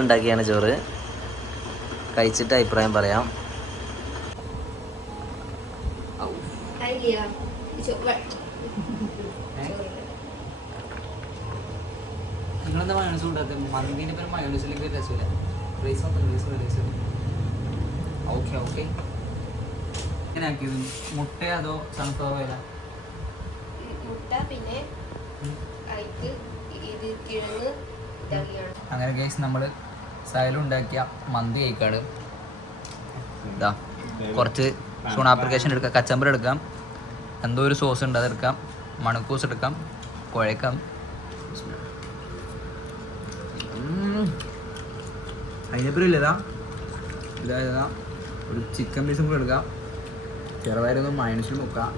ഉണ്ടാക്കിയാണ് ചോറ്. കഴിച്ചിട്ട് അഭിപ്രായം പറയാം. നിങ്ങളെന്താ മയോണൈസ് കൂടാത്ത? മന്തിൻ്റെ പേര് മയോണൈസിലേക്ക് രസമില്ല. Rice okay okay. എങ്ങനെ ആക്കിയത്? മുട്ട അതോ സൺഫ്ലവർ ഓയിലാ? മുട്ട പിന്നെ കിഴങ്ങ്. അങ്ങനെ ഗൈസ് നമ്മൾ സൈലം ഉണ്ടാക്കിയ മന്തി കഴിക്കാട്. ഇതാ കുറച്ച് സൂൺ ആപ്ലിക്കേഷൻ എടുക്കാം, കച്ചമ്പർ എടുക്കാം, എന്തോ ഒരു സോസ് ഉണ്ട് അതെടുക്കാം, മണക്കൂസ് എടുക്കാം, കുഴക്കാം. അതിനെപ്പുറം ഇല്ലതാ ഇതാ ഒരു ചിക്കൻ പീസും കൂടെ എടുക്കാം, ചെറുതായിരുന്നു മൈനസിൽ മുക്കാം.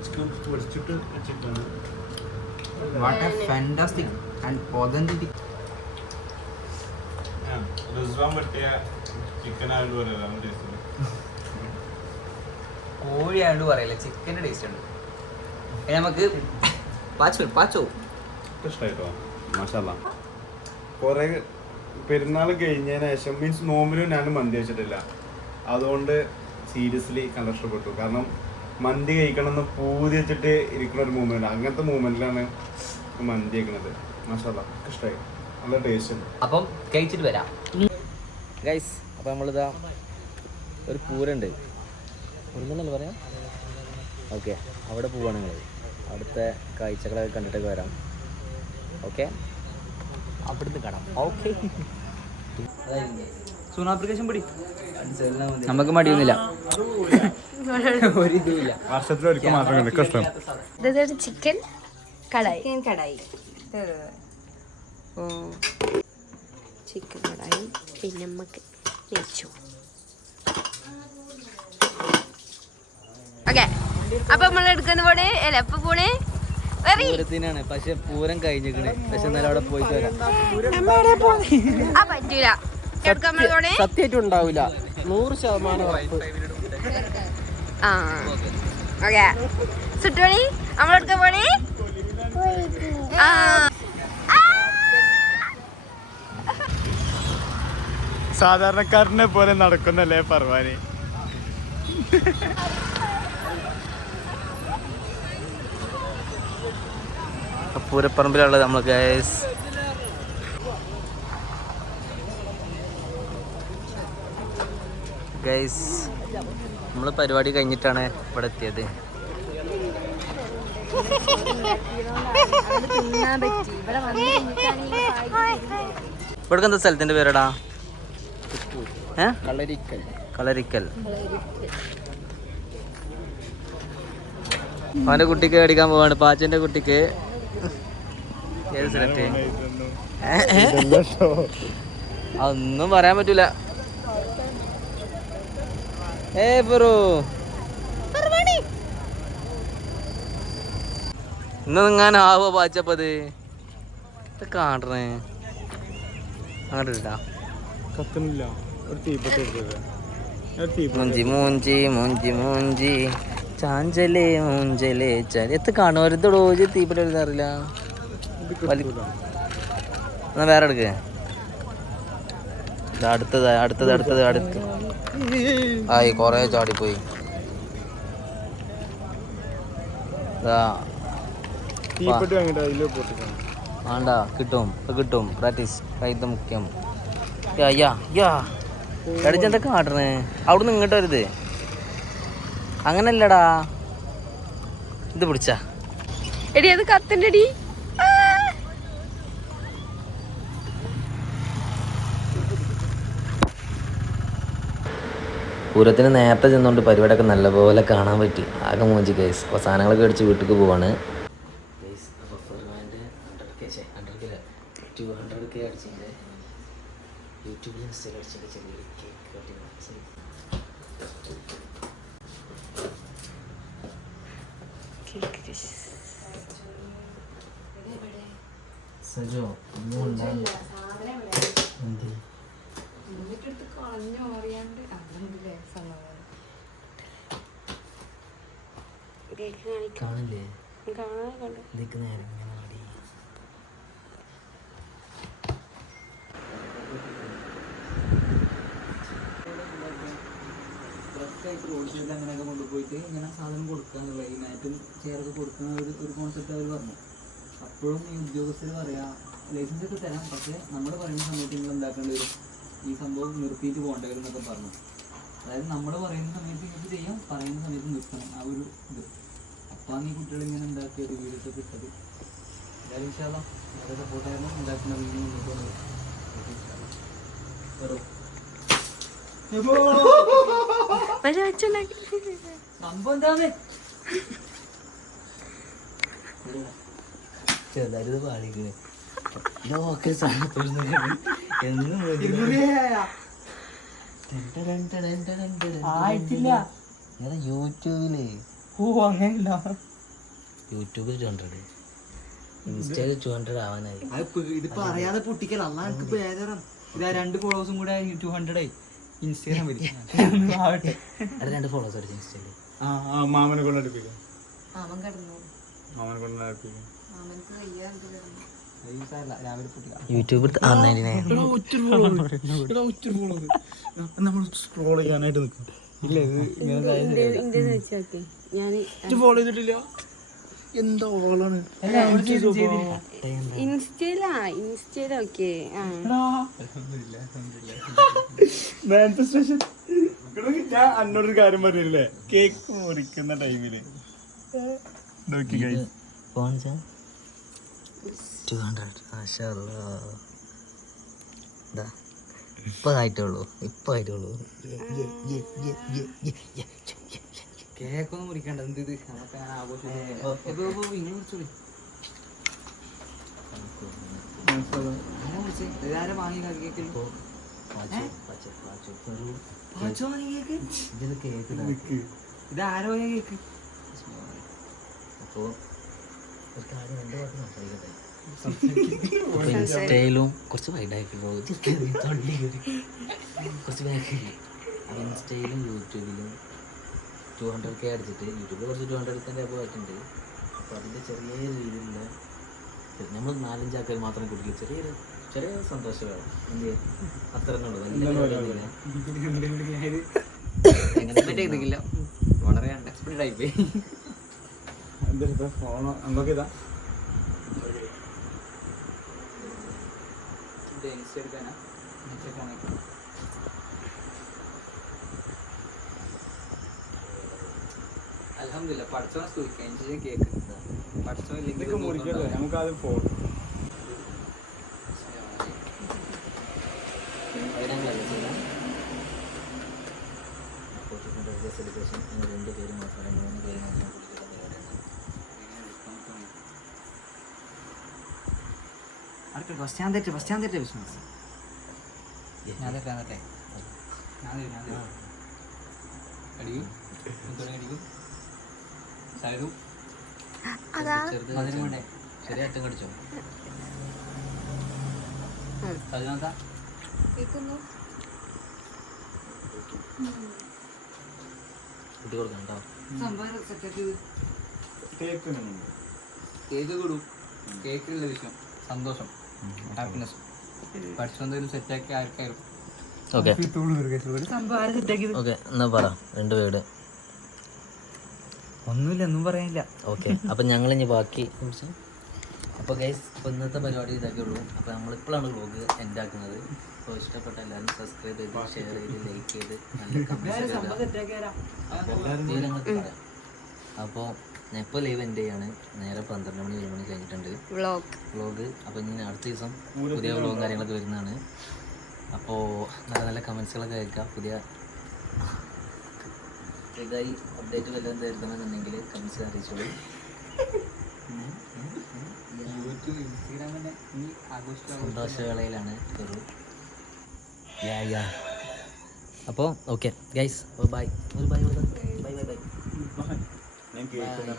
What a fantastic and authentic. കോഴി ആയതുകൊണ്ട് പറയല്ലേ, ചിക്കൻ്റെ ടേസ്റ്റ് ഉണ്ട്. നമുക്ക് പാച്ചോ ഇഷ്ടമായിട്ടോ മാഷാല്ലാ. കുറെ പെരുന്നാൾ കഴിഞ്ഞതിന് ശേഷം മീൻസ് നോമ്പിനും ഞാൻ മന്തി വെച്ചിട്ടില്ല. അതുകൊണ്ട് സീരിയസ്ലി കഷ്ടപ്പെട്ടു. കാരണം മന്തി കഴിക്കണമെന്ന് പൂതി വെച്ചിട്ട് ഇരിക്കുന്ന ഒരു മൂമെന്റ്, അങ്ങനത്തെ മൂമെന്റിലാണ് മന്തി കഴിക്കണത്. മാഷാല്ലാ ഇഷ്ടമായി, നല്ല ടേസ്റ്റ് ഉണ്ട്. അപ്പം കഴിച്ചിട്ട് വരാം ഗൈസ്. അപ്പം നമ്മളിതാ ഒരു പൂരണ്ട് ഒന്നല്ലേ പറയാം. ഓക്കെ, അവിടെ പോവാണ് നിങ്ങൾ. അവിടുത്തെ കാഴ്ചകളൊക്കെ കണ്ടിട്ടൊക്കെ വരാം. ഓക്കെ, അവിടുന്ന് കാണാം. ഓക്കെ, സൂൺ ആപ്ലിക്കേഷൻ പിടി. നമുക്ക് മടിയൊന്നുമില്ല, ഒരിതുമില്ല. വർഷത്തിലൊരിക്കൽ മാത്രമേ കഷ്ടം. ചിക്കൻ കടായി. ഓ ചിക്കൻ കടായി. പിന്നെ നമുക്ക് വെച്ചു. ഓക്കെ, അപ്പൊ നമ്മൾ എടുക്കുന്ന പോണേ അല്ല എപ്പ പോണേ? പൂരത്തിനാണ്, പക്ഷെ പൂരം കഴിഞ്ഞിരിക്കണേ. പക്ഷെ എന്നാലും അവിടെ പോയിട്ട് വരാം. പറ്റൂല, സത്യമായിട്ടും ഉണ്ടാവില്ല, 100% ഉറപ്പ്. ആ ഓക്കെ, സുട്ടുമണി നമ്മളെടുക്കാൻ പോണേ. സാധാരണക്കാരനെ പോലെ നടക്കുന്നല്ലേ പർവാനി. പൂരപ്പറമ്പിലുള്ളത് നമ്മൾ ഗൈസ്. നമ്മൾ പരിപാടി കഴിഞ്ഞിട്ടാണ് ഇവിടെ എത്തിയത്. ഇവിടെ എന്താ സ്ഥലത്തിന്റെ പേരടാ? കളരിക്കൽ. അവന്റെ കുട്ടിക്ക് മേടിക്കാൻ പോവാണ്, പാച്ചന്റെ കുട്ടിക്ക്. ഏത് സ്ഥലത്ത് അതൊന്നും പറയാൻ പറ്റൂല. ഇന്നെങ്ങാനും ആവോ പാച്ചപ്പത് കാണണേ. അങ്ങോട്ട് ഇട്ടാ മൂഞ്ചി മൂഞ്ചി മൂഞ്ചി മൂഞ്ചി ചാഞ്ചലേ മൂഞ്ചലേ എത്ത് കാണുവരുതോടോ തീപ്പെട്ടി അറിയില്ല. എന്നാ വേറെ എടുക്ക. അടുത്തത് ആയി കൊറേ ചാടിപ്പോയി. വേണ്ട, കിട്ടും. പ്രാക്ടീസ് കൈത്ത മുഖ്യം. എടിച്ചെന്താ കാട്ടണേ? അവിടുന്ന് ഇങ്ങോട്ട് വരുത്. അങ്ങനല്ലടാ, ഇത് പിടിച്ചാ എടി അത് കത്തിന്റെ അടി. പൂരത്തിന് നേരത്തെ ചെന്നുകൊണ്ട് പരിപാടിയൊക്കെ നല്ലപോലെ കാണാൻ പറ്റി. ആകെ മോഞ്ചി ഗൈസ്. സാധനങ്ങളൊക്കെ അടിച്ച് വീട്ടിലേക്ക് പോവാണ്. 200K അടിച്ചിട്ട് യൂട്യൂബിൽ ഇൻസ്റ്റയിൽ അടിച്ചിട്ട് ചെറിയ കേക്ക് സജോ കാണില്ലേ? ഇതിക്ക് നേരം റോഡ് സൈഡിൽ അങ്ങനെയൊക്കെ കൊണ്ടുപോയിട്ട് ഇങ്ങനെ സാധനം കൊടുക്കുക എന്നുള്ള ഈ മാറ്റും ചെയറൊക്കെ കൊടുക്കുന്ന ഒരു കോൺസെപ്റ്റ് അവർ പറഞ്ഞു. അപ്പോഴും ഈ ഉദ്യോഗസ്ഥർ പറയാ ലൈസൻസ് ഒക്കെ തരാം, പക്ഷേ നമ്മൾ പറയുന്ന സമയത്ത് നിങ്ങൾ എന്താക്കേണ്ടി വരും, ഈ സംഭവം നിർത്തിയിട്ട് പോകേണ്ടി വരും എന്നൊക്കെ പറഞ്ഞു. അതായത് നമ്മൾ പറയുന്ന സമയത്ത് നിങ്ങൾക്ക് ചെയ്യാം, പറയുന്ന സമയത്ത് നിർത്തണം, ആ ഒരു ഇത്. അപ്പാണ് ഈ കുട്ടികൾ ഇങ്ങനെ ഉണ്ടാക്കിയത്, വീഡിയോസ് ഒക്കെ ഇട്ടത്. എന്തായാലും ഇൻഷാല്ലാ വളരെ സപ്പോർട്ടായിരുന്നു ഉണ്ടാക്കുന്ന വീഡിയോ മുന്നോട്ട് വന്നത്. പക്ഷെ വെച്ചുണ്ടാക്കി സംഭവം എന്താന്നേ ചെറുതായിട്ട് പാടിക്കണേ ലോക്കൽ യൂട്യൂബില് യൂട്യൂബിൽ 200, ഇൻസ്റ്റയില് 200 ആവാനായി. ഇതിപ്പോ അറിയാതെ പൊട്ടിക്കല. അന്നാ എനിക്കിപ്പോ ഏതാ ഇതാ 2 ഫോളോവേഴ്സും കൂടെ 200 ആയി. ഇൻസ്റ്റാഗ്രാം വരും ആവട്ടെ. അത് 2 ഫോളോവേഴ്സ് അടിച്ചു ഇൻസ്റ്റയില്. മാമനെ കൊണ്ട് അടുപ്പിക്കാം. അവൻ കിടന്നു, മാമനെ കൊണ്ട് അടുപ്പിക്കാം. അവനക്ക് വയ്യാണ്ട് കിടന്നു. രാവിലെ പൊട്ടിക്കാം. യൂട്യൂബിൽ നമ്മൾ സ്ക്രോൾ ചെയ്യാനായിട്ട് നിൽക്കും. ഇല്ല ഇത് ഞാൻ ഫോളോ ചെയ്തിട്ടില്ല. എന്താ ഓളാണ് ഇൻസ്റ്റയിലാ ഓക്കെ. മാനിഫെസ്റ്റേഷൻ. ഞാൻ അന്നോടൊരു കാര്യം പറഞ്ഞില്ലേ, കേക്ക് മുറിക്കുന്ന ടൈമില് നോക്കി guys. 200 ഇപ്പതായിട്ടുള്ളൂ. കേക്കൊന്നും മുറിക്കണ്ട. എന്ത് ഇത് അതൊക്കെ ഞാൻ ആഘോഷിച്ചു. ഇതാരെ വാങ്ങി കേക്ക്? ഇതാരോ കേക്ക്. അപ്പോ ഇൻസ്റ്റയിലും കുറച്ച് വൈഡാക്കി പോകും, കുറച്ച് ബാക്കില്ല. ഇൻസ്റ്റയിലും യൂട്യൂബിലും 200K അടിച്ചിട്ട്, യൂട്യൂബിൽ കുറച്ച് 200K അപ്പോൾ ആയിട്ടുണ്ട്. അപ്പോൾ അതിൻ്റെ ചെറിയ രീതിയിലുള്ള നമ്മൾ 4-5 ആൾക്കാർ മാത്രം കുടിക്കില്ല, ചെറിയ സന്തോഷമാണ്. എന്ത് ചെയ്യാം, അത്ര എക്സ്പെക്ട് ചെയ്തിട്ടില്ല, വളരെ അൺഎക്സ്പെക്റ്റഡ് ആയിപ്പോയി. എന്താ ഫോൺ എന്തൊക്കെ ഇതാ ഇൻസ്റ്റ എടുക്കാനാ അൽഹംദുലില്ലാ. പഠിച്ചോനെ സ്തുതിക്കാം. എനിക്ക് കേക്ക് പഠിച്ചോ ഇതൊക്കെ മുറിക്കല്ലേ, നമുക്ക് ആദ്യം ഫോൺ. സെലിബ്രേഷൻ 2 പേര് മാത്രമല്ല 3 പേര് മാത്രം ബിസിനസ്. ഞാൻ ചെറിയ അറ്റം കടിച്ചോ. അതിനകത്താ കുട്ടി കൊടുക്കണ്ടോ സംഭവം സെറ്റാക്കി. കേക്ക് കൊടു. കേക്കിലുള്ള വിഷയം സന്തോഷം, ഹാപ്പിനെസ്. പഠിച്ചെന്തെങ്കിലും സെറ്റാക്കി ആർക്കാരും. ഓക്കെ എന്നാ പറ 2 വേർഡ്. ഒന്നുമില്ല, ഒന്നും പറയാനില്ല. ഓക്കെ, അപ്പം ഞങ്ങളിനി ബാക്കി. അപ്പോൾ ഗൈസ്, അപ്പോൾ ഇന്നത്തെ പരിപാടി ഇതൊക്കെ ഉള്ളൂ. അപ്പോൾ നമ്മളിപ്പോഴാണ് വ്ളോഗ് എൻഡ് ആക്കുന്നത്. അപ്പോൾ ഇഷ്ടപ്പെട്ട എല്ലാവരും സബ്സ്ക്രൈബ് ചെയ്ത്, ഷെയർ ചെയ്ത്, ലൈക്ക് ചെയ്ത്, നല്ല കമൻറ്റ്സ് പറയാം. അപ്പോൾ ഞാൻ ഇപ്പോൾ ലൈവ് എൻഡ് ചെയ്യാണ്. നേരെ 12 മണി 1 മണി കഴിഞ്ഞിട്ടുണ്ട് വ്ളോഗ്. അപ്പോൾ ഇനി അടുത്ത ദിവസം പുതിയ വ്ളോഗും കാര്യങ്ങളൊക്കെ വരുന്നതാണ്. അപ്പോൾ നല്ല നല്ല കമൻസുകളൊക്കെ കേൾക്കാം. പുതിയതായി അപ്ഡേറ്റ് വല്ലതും തരുന്നുണ്ടെങ്കിൽ കമൻസ് അറിയിച്ചോളൂ. സന്തോഷവേളയിലാണ് ഒരു അപ്പോൾ ഓക്കെ ഗൈസ്, ബൈ. ഒരു ബൈ ബൈ ബൈ ബൈ. ഞാൻ കേൾക്കുന്ന